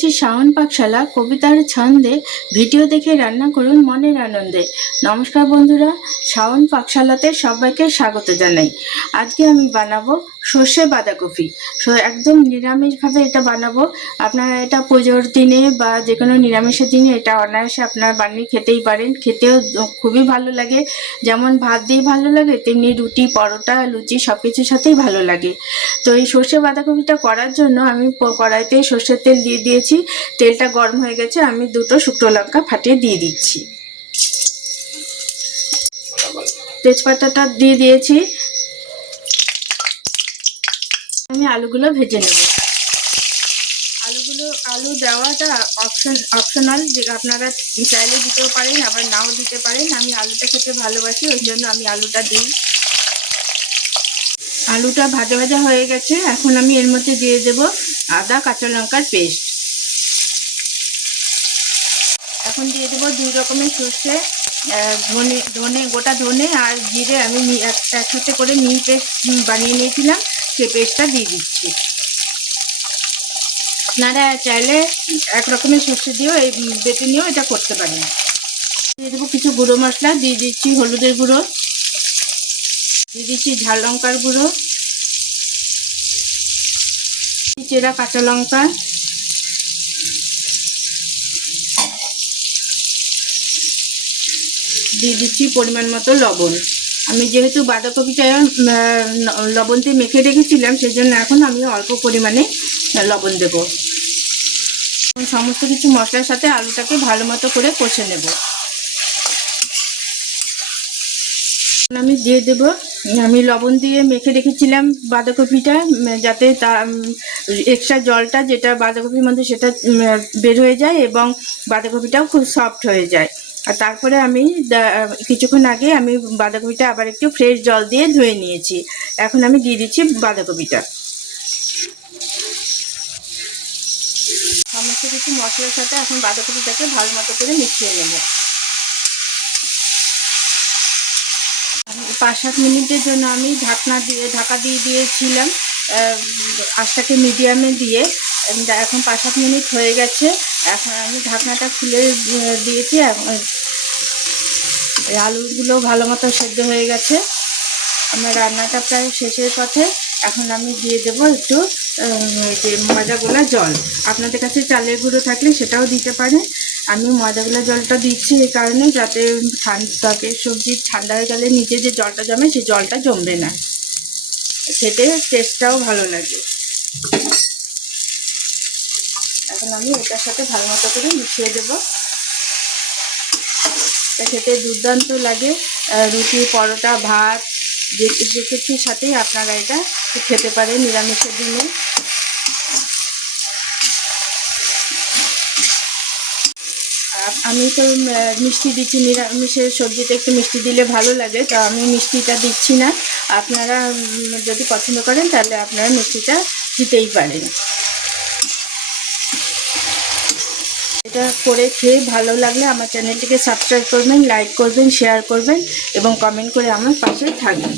করেছি শাওন পাকশালা কবিতার ছন্দে। ভিডিও দেখে রান্না করুন মনের আনন্দে। নমস্কার বন্ধুরা, শাওন পাকশালাতে সবাইকে স্বাগত জানাই। আজকে আমি বানাবো সর্ষে বাঁধাকপি। একদম নিরামিষভাবে এটা বানাবো। আপনারা এটা পুজোর দিনে বা যে কোনো নিরামিষের দিনে এটা অনায়াসে আপনারা বানিয়ে খেতেই পারেন। খেতেও খুবই ভালো লাগে, যেমন ভাত দিয়ে ভালো লাগে তেমনি রুটি, পরোটা, লুচি সব কিছুর সাথেই ভালো লাগে। তো এই সর্ষে বাঁধাকপিটা করার জন্য আমি কড়াইতে সর্ষের তেল দিয়ে দিয়েছি। তেলটা গরম হয়ে গেছে, আমি দুটো শুকনো লঙ্কা ফাটিয়ে দিয়ে দিচ্ছি। তেজপাতাটা দিয়ে দিয়েছি। আমি আলুগুলো ভেজে নেব। আলু দেওয়াটা অপশনাল, যে আপনারা চাইলে দিতেও পারেন আবার নাও দিতে পারেন। আমি আলুটা খেতে ভালোবাসি, ওই জন্য আমি আলুটা দিই। আলুটা ভাজা ভাজা হয়ে গেছে, এখন আমি এর মধ্যে দিয়ে দেব আদা কাঁচা লঙ্কার পেস্ট। এখন দিয়ে দেবো 2 রকমের সর্ষে, ধনে গোটা ধনে আর জিরে আমি একসাথে করে মিহি পেস্ট বানিয়ে নিয়েছিলাম, সেই পেস্টটা দিয়ে দিচ্ছি। আপনারা চাইলে এক রকমের সর্ষে দিয়েও এই বেটে নিয়েও এটা করতে পারেন। দিয়ে দেবো কিছু গুঁড়ো মশলা, দিয়ে দিচ্ছি হলুদের গুঁড়ো, দিয়ে দিচ্ছি ঝাল লঙ্কার গুঁড়ো, চেরা কাঁচা লঙ্কা, দিয়ে দিচ্ছি পরিমাণ মতো লবণ। আমি যেহেতু বাঁধাকপিটা লবণ দিয়ে মেখে রেখেছিলাম, সেই জন্য এখন আমি অল্প পরিমাণে লবণ দেব। সমস্ত কিছু মশলার সাথে আলুটাকে ভালো মতো করে কষে নেব। আমি দিয়ে দেব, আমি লবণ দিয়ে মেখে রেখেছিলাম বাঁধাকপিটা, যাতে এক্সট্রা জলটা যেটা বাঁধাকপির মধ্যে সেটা বের হয়ে যায় এবং বাঁধাকপিটাও খুব সফট হয়ে যায়। আর তারপরে আমি কিছুক্ষণ আগে আমি বাঁধাকপিটা আবার একটু ফ্রেশ জল দিয়ে ধুয়ে নিয়েছি। এখন আমি দিয়ে দিচ্ছি বাঁধাকপিটা। সমস্ত কিছু মশলার সাথে এখন বাঁধাকপিটাকে ভালো মতো করে মিশিয়ে নেব। 5-7 মিনিটের জন্য আমি ঢাকা দিয়ে দিয়েছিলাম, আঁচটাকে মিডিয়ামে দিয়ে। এখন 5-7 মিনিট হয়ে গেছে, এখন আমি ঢাকনাটা খুলে দিয়েছি। আলুগুলো ভালো মতো সেদ্ধ হয়ে গেছে, আমার রান্নাটা প্রায় শেষের পথে। এখন আমি দিয়ে দেবো একটু যে ময়দা গোলা জল। আপনাদের কাছে চালের গুঁড়ো থাকলে সেটাও দিতে পারেন। আমি ময়দা গোলা জলটা দিচ্ছি এই কারণে, যাতে সবজি ঠান্ডা হয়ে গেলে নিচে যে জলটা জমে সেই জলটা জমবে না, খেতে টেস্টটাও ভালো লাগে। এখন আমি এটার সাথে ভালো মতো করে মিশিয়ে দেবো। এটা খেতে দুর্দান্ত লাগে, রুটি, পরোটা, ভাত যে কিছুর সাথেই আপনারা এটা খেতে পারেন নিরামিষের দিনে। আমি তো মিষ্টি দিচ্ছি, নিরামিষের সবজিতে একটু মিষ্টি দিলে ভালো লাগে, তো আমি মিষ্টিটা দিচ্ছি না। আপনারা যদি পছন্দ করেন তাহলে আপনারা মিষ্টিটা দিতেই পারেন। এটা করে খেয়ে ভালো লাগলে আমার চ্যানেলটিকে সাবস্ক্রাইব করবেন, লাইক করবেন, শেয়ার করবেন এবং কমেন্ট করে আমার পাশে থাকবেন।